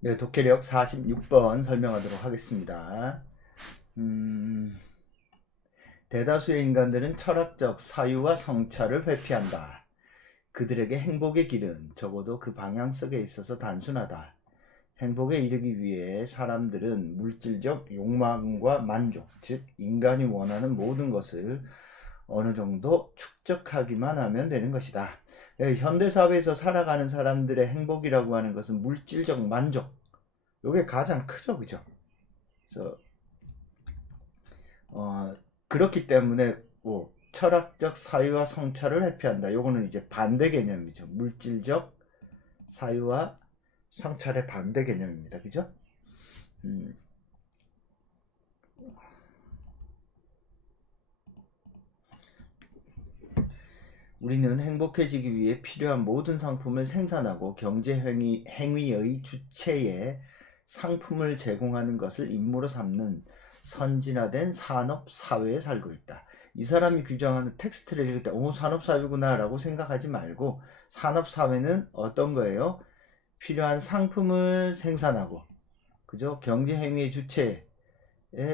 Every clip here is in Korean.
네, 독해력 46번 설명하도록 하겠습니다. 대다수의 인간들은 철학적 사유와 성찰을 회피한다. 그들에게 행복의 길은 적어도 그 방향성에 있어서 단순하다. 행복에 이르기 위해 사람들은 물질적 욕망과 만족, 즉 인간이 원하는 모든 것을 어느 정도 축적하기만 하면 되는 것이다. 현대사회에서 살아가는 사람들의 행복이라고 하는 것은 물질적 만족, 이게 가장 크죠, 그죠? 그래서 그렇기 때문에 뭐 철학적 사유와 성찰을 회피한다. 요거는 이제 반대 개념이죠. 물질적 사유와 성찰의 반대 개념입니다. 그죠? 음, 우리는 행복해지기 위해 필요한 모든 상품을 생산하고 행위의 주체에 상품을 제공하는 것을 임무로 삼는 선진화된 산업 사회에 살고 있다. 이 사람이 규정하는 텍스트를 읽을 때 산업 사회구나 라고 생각하지 말고, 산업 사회는 어떤 거예요? 필요한 상품을 생산하고, 그죠? 경제 행위의 주체에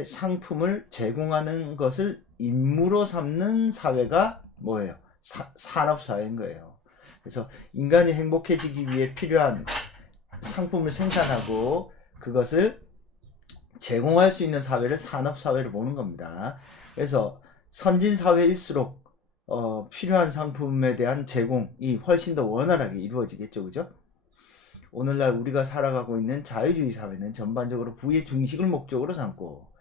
상품을 제공하는 것을 임무로 삼는 사회가 뭐예요? 산업 사회인 거예요. 그래서 인간이 행복해지기 위해 필요한 상품을 생산하고 그것을 제공할 수 있는 사회를 산업사회로 보는 겁니다. 그래서 선진사회일수록 필요한 상품에 대한 제공이 훨씬 더 원활하게 이루어지겠죠. 그죠? 오늘날 우리가 살아가고 있는 자유주의 사회는 전반적으로 부의 중식을 목적으로 삼고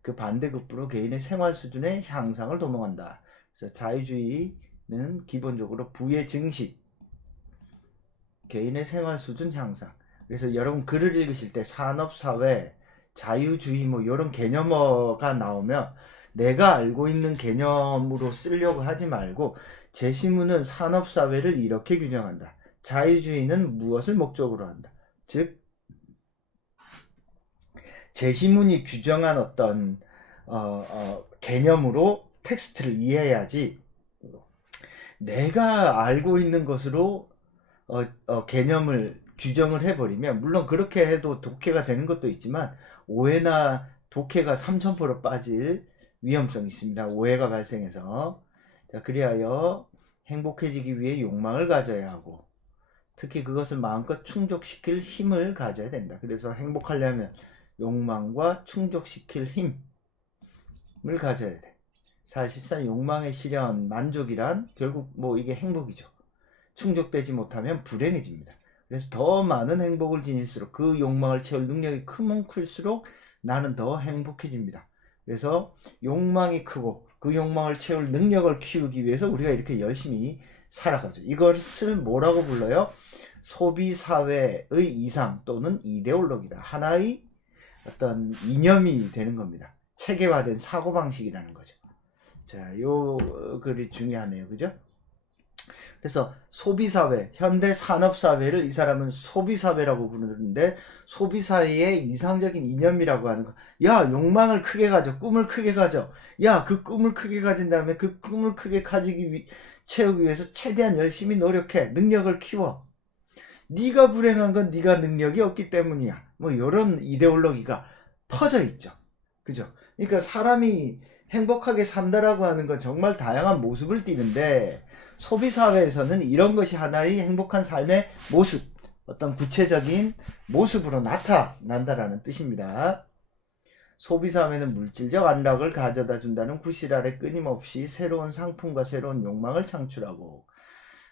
그 반대급부로 개인의 생활 수준의 향상을 도모한다. 그래서 자유주의는 기본적으로 부의 증식, 개인의 생활 수준 향상. 그래서 여러분 글을 읽으실 때 산업사회, 자유주의 뭐 이런 개념어가 나오면 내가 알고 있는 개념으로 쓰려고 하지 말고, 제시문은 산업사회를 이렇게 규정한다. 자유주의는 무엇을 목적으로 한다. 즉 제시문이 규정한 어떤 개념으로 텍스트를 이해해야지, 내가 알고 있는 것으로 개념을 규정을 해버리면, 물론 그렇게 해도 독해가 되는 것도 있지만 오해나 독해가 3000%로 빠질 위험성이 있습니다. 오해가 발생해서. 자, 그리하여 행복해지기 위해 욕망을 가져야 하고, 특히 그것을 마음껏 충족시킬 힘을 가져야 된다. 그래서 행복하려면 욕망과 충족시킬 힘을 가져야 돼. 사실상 욕망의 실현, 만족이란 결국 뭐 이게 행복이죠. 충족되지 못하면 불행해집니다. 그래서 더 많은 행복을 지닐수록, 그 욕망을 채울 능력이 크면 클수록 나는 더 행복해집니다. 그래서 욕망이 크고 그 욕망을 채울 능력을 키우기 위해서 우리가 이렇게 열심히 살아가죠. 이것을 뭐라고 불러요? 소비사회의 이상 또는 이데올로기다. 하나의 어떤 이념이 되는 겁니다. 체계화된 사고방식이라는 거죠. 자, 요 글이 중요하네요. 그죠? 그래서 소비사회, 현대 산업사회를 이 사람은 소비사회라고 부르는데, 소비사회의 이상적인 이념이라고 하는 거. 야, 욕망을 크게 가져. 꿈을 크게 가져. 야, 그 꿈을 크게 가진 다음에 그 꿈을 크게 채우기 위해서 최대한 열심히 노력해. 능력을 키워. 네가 불행한 건 네가 능력이 없기 때문이야. 뭐 이런 이데올로기가 퍼져 있죠. 그죠? 그러니까 사람이 행복하게 산다라고 하는 건 정말 다양한 모습을 띠는데, 소비사회에서는 이런 것이 하나의 행복한 삶의 모습, 어떤 구체적인 모습으로 나타난다라는 뜻입니다. 소비사회는 물질적 안락을 가져다 준다는 구실 아래 끊임없이 새로운 상품과 새로운 욕망을 창출하고,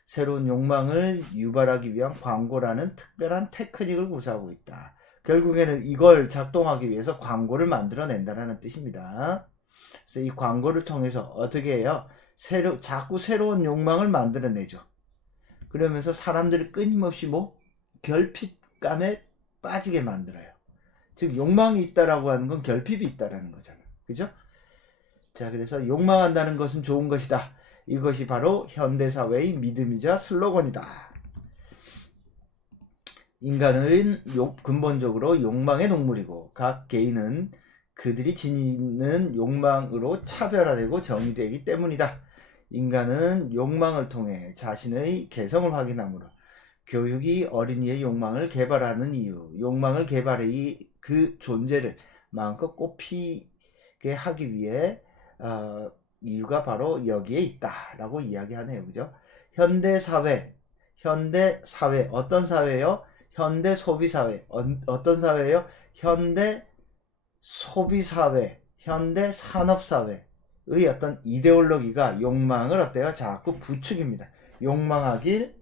새로운 욕망을 유발하기 위한 광고라는 특별한 테크닉을 구사하고 있다. 결국에는 이걸 작동하기 위해서 광고를 만들어낸다는 뜻입니다. 그래서 이 광고를 통해서 어떻게 해요? 자꾸 새로운 욕망을 만들어내죠. 그러면서 사람들을 끊임없이 결핍감에 빠지게 만들어요. 즉 욕망이 있다라고 하는 건 결핍이 있다라는 거잖아요. 그죠? 자, 그래서 욕망한다는 것은 좋은 것이다. 이것이 바로 현대사회의 믿음이자 슬로건이다. 인간은 근본적으로 욕망의 동물이고, 각 개인은 그들이 지니는 욕망으로 차별화되고 정의되기 때문이다. 인간은 욕망을 통해 자신의 개성을 확인하므로 교육이 어린이의 욕망을 개발하는 이유, 욕망을 개발해 그 존재를 마음껏 꽃피게 하기 위해 이유가 바로 여기에 있다라고 이야기하네요. 그죠? 현대사회 어떤 사회요? 현대 소비사회. 어떤 사회요? 현대 소비사회, 현대 산업사회의 어떤 이데올로기가 욕망을 어때요? 자꾸 부추깁니다. 욕망하길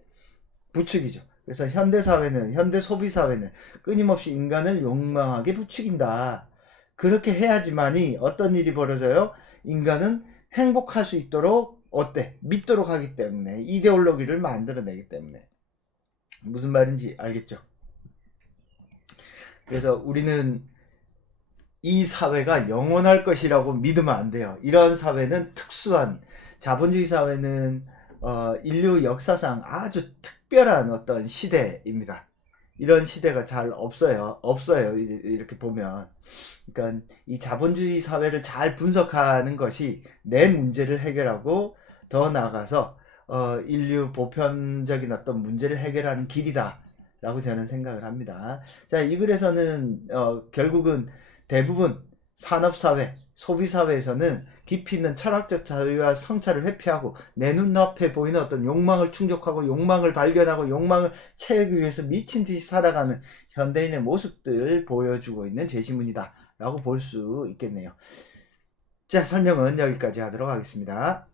부추기죠. 그래서 현대사회는, 현대 소비사회는 끊임없이 인간을 욕망하게 부추긴다. 그렇게 해야지만이 어떤 일이 벌어져요? 인간은 행복할 수 있도록 믿도록 하기 때문에, 이데올로기를 만들어내기 때문에. 무슨 말인지 알겠죠? 그래서 우리는 이 사회가 영원할 것이라고 믿으면 안 돼요. 이런 사회는 특수한, 자본주의 사회는 인류 역사상 아주 특별한 어떤 시대입니다. 이런 시대가 잘 없어요. 이렇게 보면. 그러니까 이 자본주의 사회를 잘 분석하는 것이 내 문제를 해결하고 더 나아가서 인류 보편적인 어떤 문제를 해결하는 길이다 라고 저는 생각을 합니다. 자, 이 글에서는 결국은 대부분 산업사회, 소비사회에서는 깊이 있는 철학적 자유와 성찰을 회피하고 내 눈앞에 보이는 어떤 욕망을 충족하고 욕망을 발견하고 욕망을 채우기 위해서 미친 듯이 살아가는 현대인의 모습들 보여주고 있는 제시문이다 라고 볼 수 있겠네요. 자, 설명은 여기까지 하도록 하겠습니다.